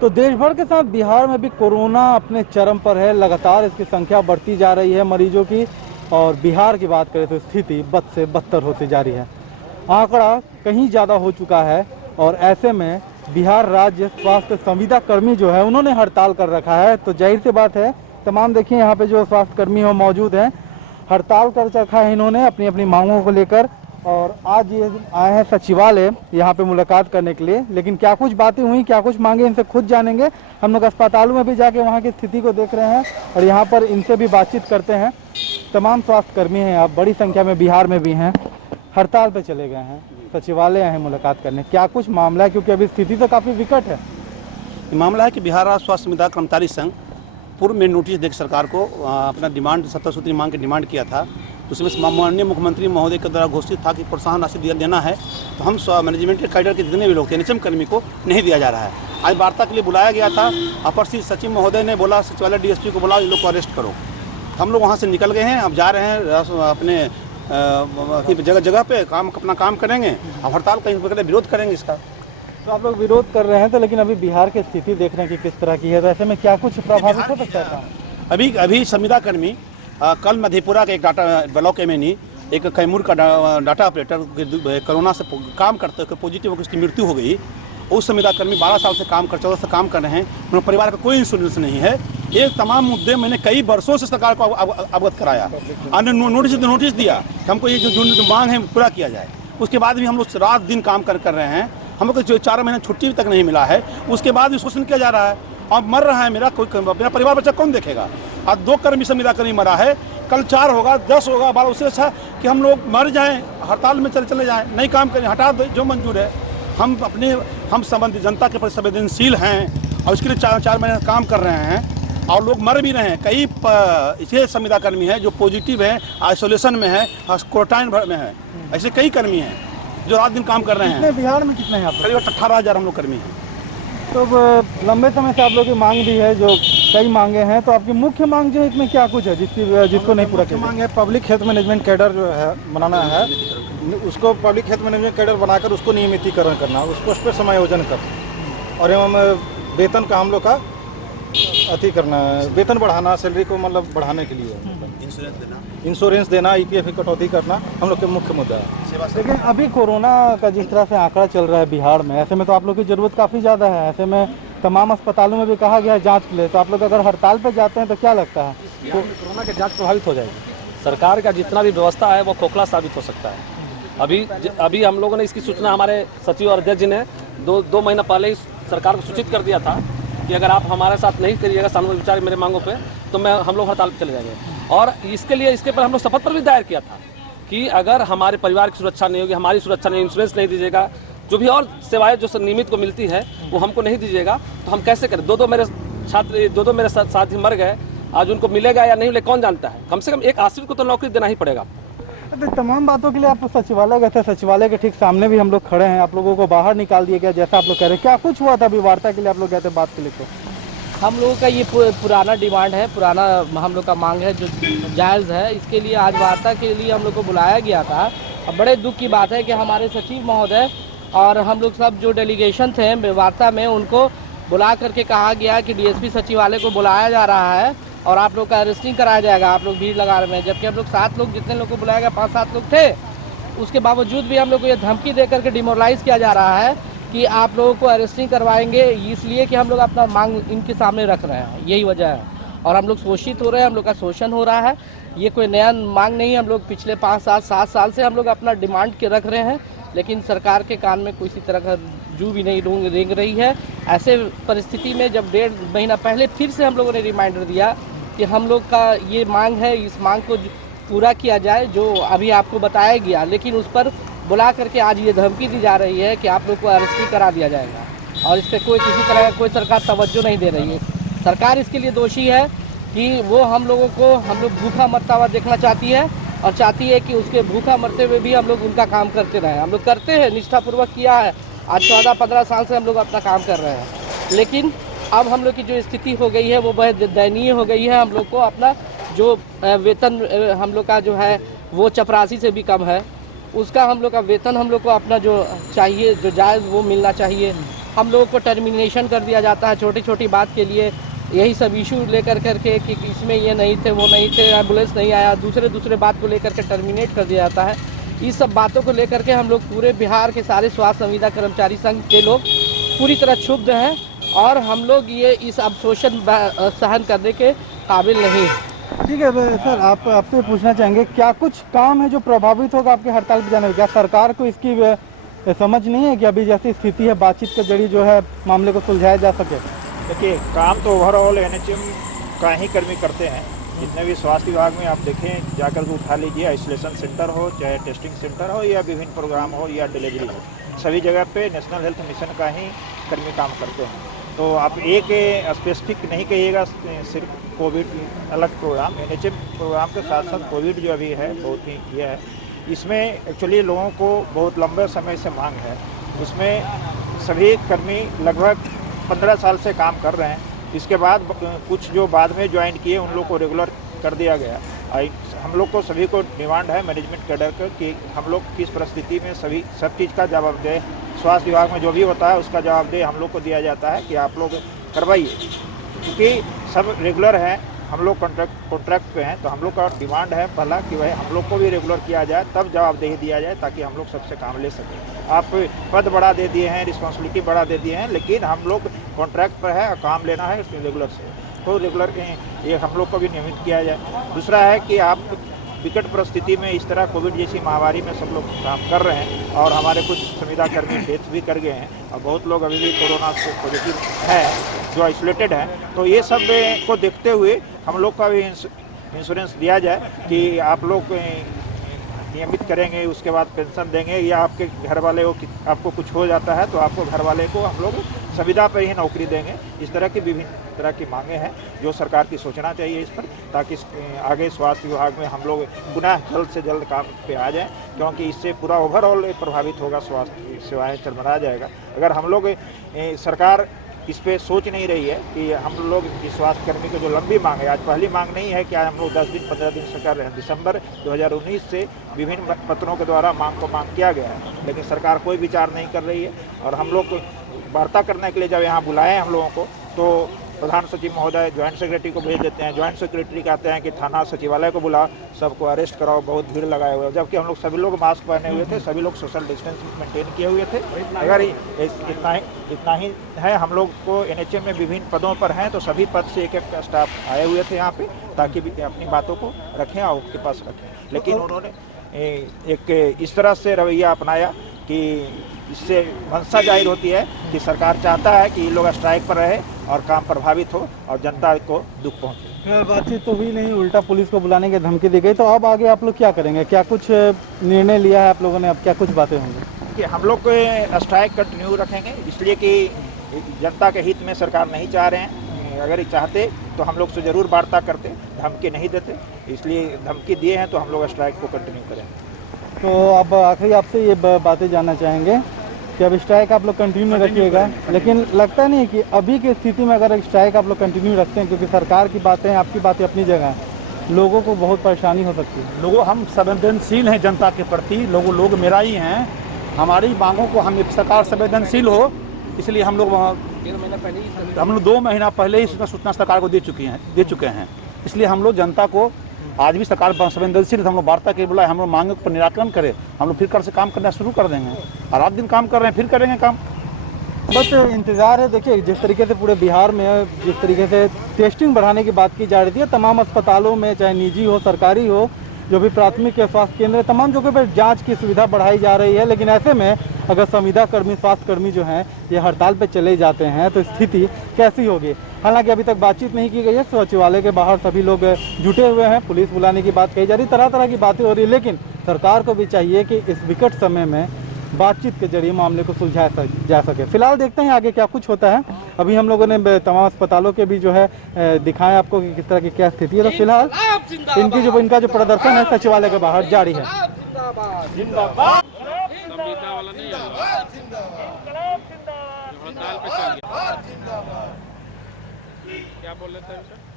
तो देश भर के साथ बिहार में भी कोरोना अपने चरम पर है। लगातार इसकी संख्या बढ़ती जा रही है मरीजों की, और बिहार की बात करें तो स्थिति बद से बदतर होती जा रही है। आंकड़ा कहीं ज़्यादा हो चुका है और ऐसे में बिहार राज्य स्वास्थ्य संविदा कर्मी जो है उन्होंने हड़ताल कर रखा है। तो जाहिर सी बात है, तमाम देखिए यहाँ पे जो स्वास्थ्य कर्मी हो मौजूद हैं, हड़ताल कर रखा है इन्होंने अपनी अपनी मांगों को लेकर। और आज ये आए हैं सचिवालय यहाँ पे मुलाकात करने के लिए। लेकिन क्या कुछ बातें हुई, क्या कुछ मांगे, इनसे खुद जानेंगे। हम लोग अस्पतालों में भी जाके वहाँ की स्थिति को देख रहे हैं और यहाँ पर इनसे भी बातचीत करते हैं। तमाम स्वास्थ्य कर्मी हैं, आप बड़ी संख्या में बिहार में भी हैं, हड़ताल पे चले गए हैं, सचिवालय आए हैं मुलाकात करने। क्या कुछ मामला है, क्योंकि अभी स्थिति तो काफ़ी विकट है। मामला है कि बिहार राज्य स्वास्थ्य संविदा कर्मचारी संघ पूर्व में नोटिस देकर सरकार को अपना डिमांड 70 सूत्री मांग की डिमांड किया था। उसमें माननीय मुख्यमंत्री महोदय के द्वारा घोषित था कि प्रोत्साहन राशि देना है, तो हम मैनेजमेंट कैडर के जितने भी लोग थे एनएचएम कर्मी को नहीं दिया जा रहा है। आज वार्ता के लिए बुलाया गया था। अपर सचिव महोदय ने बोला सचिवालय डीएसपी को बोला इन लोग को अरेस्ट करो। हम लोग वहाँ से निकल गए हैं, अब जा रहे हैं अपने जगह जगह पे अपना काम करेंगे। अब हड़ताल कहीं पर विरोध करेंगे इसका। तो आप लोग विरोध कर रहे हैं, तो लेकिन अभी बिहार की स्थिति देख रहे हैं कि किस तरह की है, तो ऐसे में क्या कुछ प्रभावित हो सकता है? अभी संविदा कर्मी कल मधेपुरा के एक डाटा ब्लॉक एमएनई एक कैमूर का डाटा ऑपरेटर कोरोना से काम करते हुए पॉजिटिव होकर उसकी मृत्यु हो गई। उस संविदा कर्मी 12 साल से 14 से काम कर रहे हैं, उनके परिवार का कोई इंश्योरेंस नहीं है। ये तमाम मुद्दे मैंने कई वर्षों से सरकार को अवगत कराया, नोटिस दिया कि हमको ये जो मांग है पूरा किया जाए। उसके बाद भी हम लोग रात दिन काम कर रहे हैं। हम लोग को 4 महीने छुट्टी तक नहीं मिला है, उसके बाद भी शोषण किया जा रहा है। अब मर रहा है मेरा परिवार बच्चा कौन देखेगा? आज 2 कर्मी संविदा कर्मी मरा है, कल 4 होगा, 10 होगा, 12। उससे अच्छा कि हम लोग मर जाएं, हड़ताल में चले जाएं, नहीं काम करें, हटा दो जो मंजूर है। हम संबंधित जनता के प्रति संवेदनशील हैं और इसके लिए 4 महीने काम कर रहे हैं और लोग मर भी रहे हैं। कई ऐसे संविदा कर्मी हैं जो पॉजिटिव हैं, आइसोलेशन में है, क्वारंटाइन में है। ऐसे कई कर्मी हैं जो रात दिन काम कर रहे हैं। बिहार में कितने हैं? करीब 18,000 हम लोग कर्मी हैं। तो लंबे समय से आप लोगों की मांग भी है, जो कई मांगे हैं, तो आपकी मुख्य मांग जो है इसमें क्या कुछ है जिसको नहीं पूरा किया? मांग है पब्लिक हेल्थ मैनेजमेंट कैडर जो है बनाना है, उसको पब्लिक हेल्थ मैनेजमेंट कैडर बनाकर उसको नियमितीकरण करना, उसको उस पर समायोजन करना और एवं वेतन का हम लोग का अति करना है, वेतन बढ़ाना, सैलरी को मतलब बढ़ाने के लिए इंश्योरेंस देना, ईपीएफ की कटौती करना हम लोग के मुख्य मुद्दा है। लेकिन अभी कोरोना का जिस तरह से आंकड़ा चल रहा है बिहार में, ऐसे में तो आप लोग की ज़रूरत काफ़ी ज़्यादा है। ऐसे में तमाम अस्पतालों में भी कहा गया है जांच के लिए, तो आप लोग अगर हड़ताल पर जाते हैं तो क्या लगता है तो कोरोना की जांच प्रभावित हो जाएगी? सरकार का जितना भी व्यवस्था है वो खोखला साबित हो सकता है। अभी हम लोगों ने इसकी सूचना हमारे सचिव और अध्यक्ष जी ने 2 महीना पहले ही सरकार को सूचित कर दिया था कि अगर आप हमारे साथ नहीं करिएगा सामूहिक विचार मेरे मांगों पे, तो हम लोग हड़ताल पर चले जाएंगे। और इसके पर हम लोग शपथ पर भी दायर किया था कि अगर हमारे परिवार की सुरक्षा नहीं होगी, हमारी सुरक्षा नहीं, इंश्योरेंस नहीं दीजिएगा, जो भी और सेवाएं जो नियमित को मिलती है वो हमको नहीं दीजिएगा, तो हम कैसे करें? 2 मेरे छात्र, 2 मेरे साथी मर गए, आज उनको मिलेगा या नहीं मिलेगा कौन जानता है। कम से कम एक आश्रित को तो नौकरी देना ही पड़ेगा। तो तमाम बातों के लिए आप सचिवालय गए थे, सचिवालय के ठीक सामने भी हम लोग खड़े हैं, आप लोगों को बाहर निकाल दिया गया जैसा आप लोग कह रहे हैं। क्या कुछ हुआ था अभी वार्ता के लिए आप लोग गए थे, बात के लिए? तो हम लोगों का ये पुराना डिमांड है, पुराना हम लोग का मांग है जो जायज़ है। इसके लिए आज वार्ता के लिए हम लोग को बुलाया गया था। अब बड़े दुख की बात है कि हमारे सचिव महोदय और हम लोग सब जो डेलीगेशन थे वार्ता में, उनको बुला करके कहा गया कि डीएसपी सचिवालय को बुलाया जा रहा है और आप लोग का अरेस्टिंग कराया जाएगा, आप लोग भीड़ लगा रहे हैं। जबकि हम लोग 7 लोग, जितने लोग को बुलाया गया 5-7 लोग थे, उसके बावजूद भी हम लोग को ये धमकी दे करके डिमोरलाइज़ किया जा रहा है कि आप लोगों को अरेस्टिंग करवाएंगे, इसलिए कि हम लोग अपना मांग इनके सामने रख रहे हैं। यही वजह है और हम लोग शोषित हो रहे हैं, हम लोग का शोषण हो रहा है। ये कोई नया मांग नहीं है, हम लोग पिछले 5-7 साल से हम लोग अपना डिमांड के रख रहे हैं, लेकिन सरकार के कान में किसी तरह का जू भी नहीं रेंग रही है। ऐसे परिस्थिति में जब 1.5 महीना पहले फिर से हम लोगों ने रिमाइंडर दिया कि हम लोग का ये मांग है, इस मांग को पूरा किया जाए जो अभी आपको बताया गया, लेकिन उस पर बुला करके आज ये धमकी दी जा रही है कि आप लोग को अरेस्ट करा दिया जाएगा और इस पर किसी तरह का कोई सरकार तवज्जो नहीं दे रही है। सरकार इसके लिए दोषी है कि वो हम लोग भूखा मरता हुआ देखना चाहती है और चाहती है कि उसके भूखा मरते हुए भी हम लोग उनका काम करते रहें। हम लोग करते हैं, निष्ठापूर्वक किया है, आज 14-15 साल से हम लोग अपना काम कर रहे हैं। लेकिन अब हम लोग की जो स्थिति हो गई है वो बहुत दयनीय हो गई है। हम लोग को अपना जो वेतन हम लोग का जो है वो चपरासी से भी कम है, उसका हम लोग का वेतन हम लोग को अपना जो चाहिए, जो जायज़ वो मिलना चाहिए। हम लोगों को टर्मिनेशन कर दिया जाता है छोटी छोटी बात के लिए। यही सब इशू लेकर करके कि इसमें ये नहीं थे, वो नहीं थे, एम्बुलेंस नहीं आया, दूसरे बात को लेकर के टर्मिनेट कर दिया जाता है। इस सब बातों को लेकर के हम लोग पूरे बिहार के सारे स्वास्थ्य संविदा कर्मचारी संघ के लोग पूरी तरह क्षुब्ध हैं और हम लोग ये इस अवशोषण सहन करने के काबिल नहीं हैं। ठीक है सर, आपसे पूछना चाहेंगे क्या कुछ काम है जो प्रभावित होगा आपके हड़ताल पर जाने में? क्या सरकार को इसकी समझ नहीं है कि अभी जैसी स्थिति है बातचीत के जरिए जो है मामले को सुलझाया जा सके? देखिए, काम तो ओवरऑल एनएचएम का ही कर्मी करते हैं। जितने भी स्वास्थ्य विभाग में आप देखें, जाकर के उठा लीजिए, आइसोलेशन सेंटर हो, चाहे टेस्टिंग सेंटर हो या विभिन्न प्रोग्राम हो या डिलीवरी हो, सभी जगह पे नेशनल हेल्थ मिशन का ही कर्मी काम करते हैं। तो आप एक स्पेसिफिक नहीं कहिएगा सिर्फ कोविड अलग प्रोग्राम, एनएचएम प्रोग्राम के साथ साथ कोविड जो अभी है बहुत ही ये है। इसमें एक्चुअली लोगों को बहुत लंबे समय से मांग है। उसमें सभी कर्मी लगभग 15 साल से काम कर रहे हैं। इसके बाद कुछ जो बाद में ज्वाइन किए उन लोग को रेगुलर कर दिया गया। हम लोग को सभी को डिमांड है मैनेजमेंट कैडर का कि हम लोग किस परिस्थिति में सब चीज़ का जवाब दें। स्वास्थ्य विभाग में जो भी होता है उसका जवाब दे हम लोग को दिया जाता है कि आप लोग करवाइए, क्योंकि सब रेगुलर हैं, हम लोग कॉन्ट्रैक्ट पे हैं। तो हम लोग का डिमांड है पहला कि भाई हम लोग को भी रेगुलर किया जाए, तब जवाबदेही दिया जाए, ताकि हम लोग सबसे काम ले सकें। आप पद बढ़ा दे दिए हैं, रिस्पॉन्सिबिलिटी बढ़ा दे दिए हैं, लेकिन हम लोग कॉन्ट्रैक्ट पर है और काम लेना है उसमें रेगुलर से, तो रेगुलर ये हम लोग को भी नियमित किया जाए। दूसरा है कि आप विकट परिस्थिति में इस तरह कोविड जैसी महामारी में सब लोग काम कर रहे हैं और हमारे कुछ संविदा कर्मी डेथ भी कर गए हैं और बहुत लोग अभी भी कोरोना से पॉजिटिव हैं जो आइसोलेटेड हैं। तो ये सब को देखते हुए हम लोग का भी इंश्योरेंस दिया जाए कि आप लोग नियमित करेंगे, उसके बाद पेंशन देंगे, या आपके घर वाले को आपको कुछ हो जाता है तो आपको घर वाले को हम लोग संविदा पर ही नौकरी देंगे। इस तरह की विभिन्न तरह की मांगे हैं जो सरकार की सोचना चाहिए इस पर, ताकि आगे स्वास्थ्य विभाग में हम लोग पुनः जल्द से जल्द काम पे आ जाएं, क्योंकि इससे पूरा ओवरऑल प्रभावित होगा, स्वास्थ्य सेवाएं चरमरा जाएगा। अगर हम लोग सरकार इस पे सोच नहीं रही है कि हम लोग स्वास्थ्य कर्मी की जो लंबी मांग है, आज पहली मांग नहीं है कि आज हम लोग 10 दिन 15 दिन से कर रहे हैं। दिसंबर 2019 से विभिन्न पत्रों के द्वारा मांग को मांग किया गया है, लेकिन सरकार कोई विचार नहीं कर रही है। और हम लोग वार्ता करने के लिए जब यहाँ बुलाए हैं हम लोगों को, तो प्रधान सचिव महोदय ज्वाइंट सेक्रेटरी को भेज देते हैं, ज्वाइंट सेक्रेटरी कहते हैं कि थाना सचिवालय को बुलाओ, सबको अरेस्ट कराओ, बहुत भीड़ लगाए हुए, जबकि हम लोग सभी लोग मास्क पहने हुए थे, सभी लोग सोशल डिस्टेंस मेंटेन किए हुए थे। अगर इतना ही है, हम लोग को एनएचएम में विभिन्न पदों पर हैं तो सभी पद से एक स्टाफ आए हुए थे यहाँ पे, ताकि अपनी बातों को रखें और उनके पास रखें। लेकिन उन्होंने एक इस तरह से रवैया अपनाया कि इससे मंशा जाहिर होती है कि सरकार चाहता है कि ये लोग स्ट्राइक पर रहे और काम प्रभावित हो और जनता को दुख पहुंचे। बातचीत तो हुई नहीं, उल्टा पुलिस को बुलाने की धमकी दी गई। तो अब आगे आप लोग क्या करेंगे? क्या कुछ निर्णय लिया है आप लोगों ने? अब क्या कुछ बातें होंगी? कि हम लोग को स्ट्राइक कंटिन्यू रखेंगे, इसलिए कि जनता के हित में सरकार नहीं चाह रहे हैं। अगर चाहते तो हम लोग से ज़रूर वार्ता करते, धमकी नहीं देते, इसलिए धमकी दिए हैं तो हम लोग स्ट्राइक को कंटिन्यू करेंगे। तो अब आखिरी आपसे ये बातें जानना चाहेंगे कि अब स्ट्राइक आप लोग कंटिन्यू रखिएगा, लेकिन लगता नहीं कि अभी की स्थिति में अगर स्ट्राइक आप लोग कंटिन्यू रखते हैं, क्योंकि सरकार की बातें आपकी बातें अपनी जगह हैं, लोगों को बहुत परेशानी हो सकती है? लोगों हम संवेदनशील हैं जनता के प्रति, लोग मेरा ही हैं, हमारी मांगों को हम सरकार संवेदनशील हो, इसलिए हम लोग 2 महीना पहले ही सूचना सरकार को दे चुके हैं। इसलिए हम लोग जनता को आज भी सरकार संवेदनशील, हम लोग वार्ता के बुलाए, हम लोग मांगों पर निराकरण करें, हम लोग फिर कर से काम करना शुरू कर देंगे और रात दिन काम कर रहे हैं, फिर करेंगे काम। बस इंतज़ार है। देखिए जिस तरीके से पूरे बिहार में जिस तरीके से टेस्टिंग बढ़ाने की बात की जा रही थी, तमाम अस्पतालों में चाहे निजी हो सरकारी हो, जो भी प्राथमिक स्वास्थ्य केंद्र, तमाम जगह पर जांच की सुविधा बढ़ाई जा रही है। लेकिन ऐसे में अगर संविदा कर्मी स्वास्थ्य कर्मी जो हैं ये हड़ताल पे चले जाते हैं तो स्थिति कैसी होगी? हालांकि अभी तक बातचीत नहीं की गई है, सचिवालय के बाहर सभी लोग जुटे हुए हैं, पुलिस बुलाने की बात कही जा रही, तरह तरह की बातें हो रही है। लेकिन सरकार को भी चाहिए कि इस विकट समय में बातचीत के जरिए मामले को सुलझाया जा सके। फिलहाल देखते हैं आगे क्या कुछ होता है। अभी हम लोगों ने तमाम अस्पतालों के भी जो है दिखाया आपको कि किस तरह की क्या स्थिति है। तो फिलहाल इनका जो प्रदर्शन है सचिवालय के बाहर जारी है। क्या बोल रहे थे?